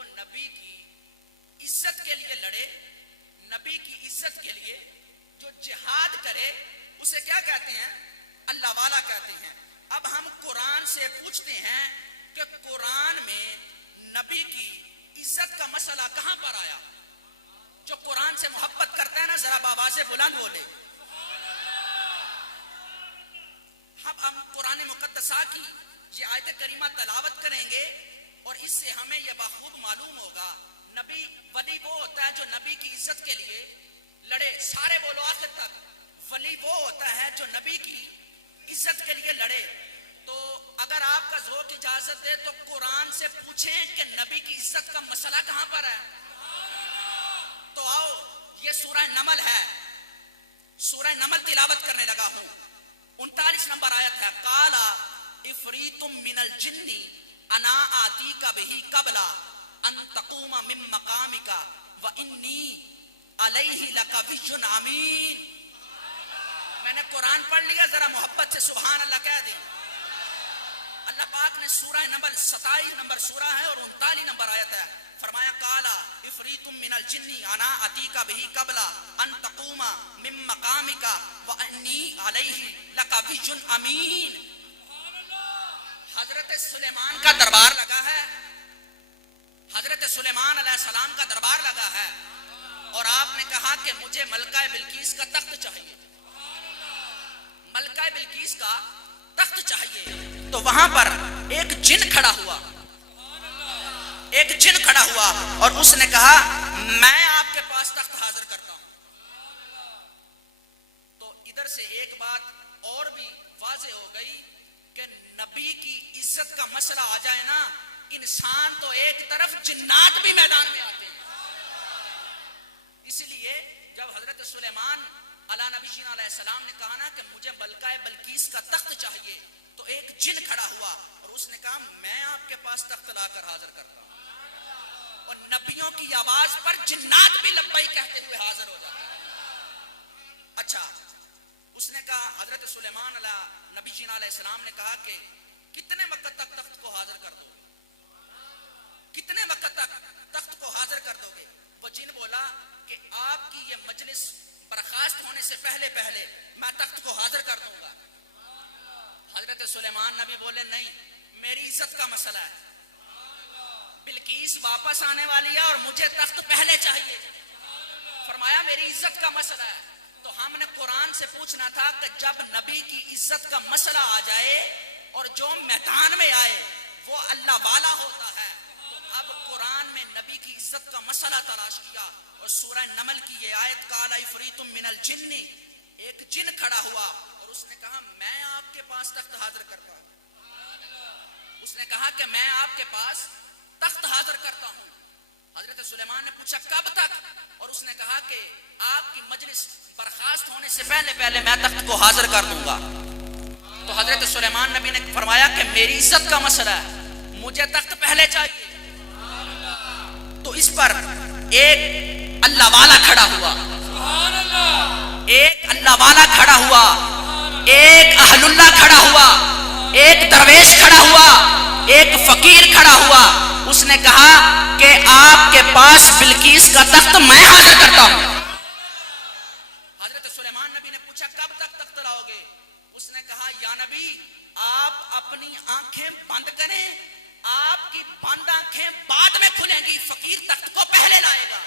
جو نبی کی عزت کے لیے لڑے، نبی کی عزت کے لیے جو جہاد کرے، اسے کیا کہتے ہیں؟ اللہ والا کہتے ہیں۔ اب ہم قرآن سے پوچھتے ہیں کہ قرآن میں نبی کی عزت کا مسئلہ کہاں پر آیا؟ جو قرآن سے محبت کرتا ہے نا، ذرا بآواز بلند بولے۔ ہم قرآن مقدسہ کی یہ آیت کریمہ تلاوت کریں گے اور اس سے ہمیں یہ بخوب معلوم ہوگا نبی ولی وہ ہوتا ہے جو نبی کی عزت کے لیے لڑے۔ سارے بولو آخر تک، ولی وہ ہوتا ہے جو نبی کی عزت کے لیے لڑے۔ تو اگر آپ کا ذوق اجازت دے تو قرآن سے پوچھیں کہ نبی کی عزت کا مسئلہ کہاں پر ہے؟ تو آؤ، یہ سورہ نمل ہے، سورہ نمل تلاوت کرنے لگا ہوں۔ 39 نمبر آیت ہے، قالا افریت من الجن انا آتیک بہ قبل ان تقوم من مقامک وانی علیہ لقوی امین۔ میں نے قرآن پڑھ لیا، ذرا محبت سے سبحان اللہ کہہ دیں۔ اللہ پاک نے سورہ نمل 27 نمبر سورہ ہے اور 39 نمبر آیت ہے، فرمایا قالا افریت من الجن انا آتیک بہ قبل ان تقوم من مقامک وانی علیہ لقوی امین۔ حضرت سلیمان کا دربار لگا ہے، حضرت سلیمان علیہ السلام کا دربار لگا ہے، اور آپ نے کہا کہ مجھے ملکہ بلقیس کا تخت چاہیے، ملکہ بلقیس کا تخت چاہیے۔ تو وہاں پر ایک جن کھڑا ہوا، ایک جن کھڑا ہوا اور اس نے کہا میں آپ کے پاس تخت حاضر کرتا ہوں۔ تو ادھر سے ایک بات اور بھی واضح ہو گئی کہ نبی کی عزت کا مسئلہ آ جائے نا، انسان تو ایک طرف، جنات بھی میدان میں آتے ہیں۔ اس لیے جب حضرت سلیمان علیہ نبی علیہ السلام نے کہا نا کہ مجھے ملکہ بلقیس کا تخت چاہیے، تو ایک جن کھڑا ہوا اور اس نے کہا میں آپ کے پاس تخت لا کر حاضر کرتا ہوں۔ اور نبیوں کی آواز پر جنات بھی لبیک کہتے ہوئے حاضر ہو جاتے ہیں۔ اچھا، اس نے کہا، حضرت سلیمان علیہ نبی جینا علیہ السلام نے کہا کہ کتنے وقت تک تخت کو حاضر کر دو گے؟ کتنے وقت تک تخت کو حاضر کر دو گے؟ وہ جن بولا کہ آپ کی یہ مجلس برخاست ہونے سے پہلے پہلے میں تخت کو حاضر کر دوں گا۔ حضرت سلیمان نبی بولے نہیں، میری عزت کا مسئلہ ہے، بلقیس واپس آنے والی ہے اور مجھے تخت پہلے چاہیے۔ فرمایا میری عزت کا مسئلہ ہے۔ تو ہم نے قرآن سے پوچھنا تھا کہ جب نبی کی عزت کا مسئلہ آ جائے اور جو میدان میں آئے وہ اللہ والا ہوتا ہے، تو اب قرآن میں نبی کی عزت کا مسئلہ تلاش کیا اور سورہ نمل کی یہ آیت قال افریت من الجن، ایک جن کھڑا ہوا اور اس نے کہا میں آپ کے پاس تخت حاضر کرتا ہوں۔ اس نے کہا کہ میں آپ کے پاس تخت حاضر کرتا ہوں۔ حضرت سلیمان نے پوچھا کب تک؟ اور اس نے کہا کہ آپ کی مجلس برخاست ہونے سے پہلے پہلے میں تخت کو حاضر کر دوں گا۔ تو حضرت سلیمان نبی نے فرمایا کہ میری عزت کا مسئلہ ہے، مجھے تخت پہلے چاہیے۔ تو اس پر ایک اللہ والا کھڑا ہوا، ایک اللہ والا کھڑا ہوا، ایک اہل اللہ کھڑا ہوا، ایک درویش کھڑا ہوا، ایک فقیر کھڑا ہوا۔ اس نے کہا کہ آپ کے پاس بلقیس کا تخت میں حاضر کرتا ہوں۔ حضرت سلیمان نبی نے پوچھا کب تک تخت لاؤ گے؟ اس نے کہا یا نبی آپ اپنی آنکھیں بند کریں، آپ کی بند آنکھیں بعد میں کھلیں گی، فقیر تخت کو پہلے لائے گا۔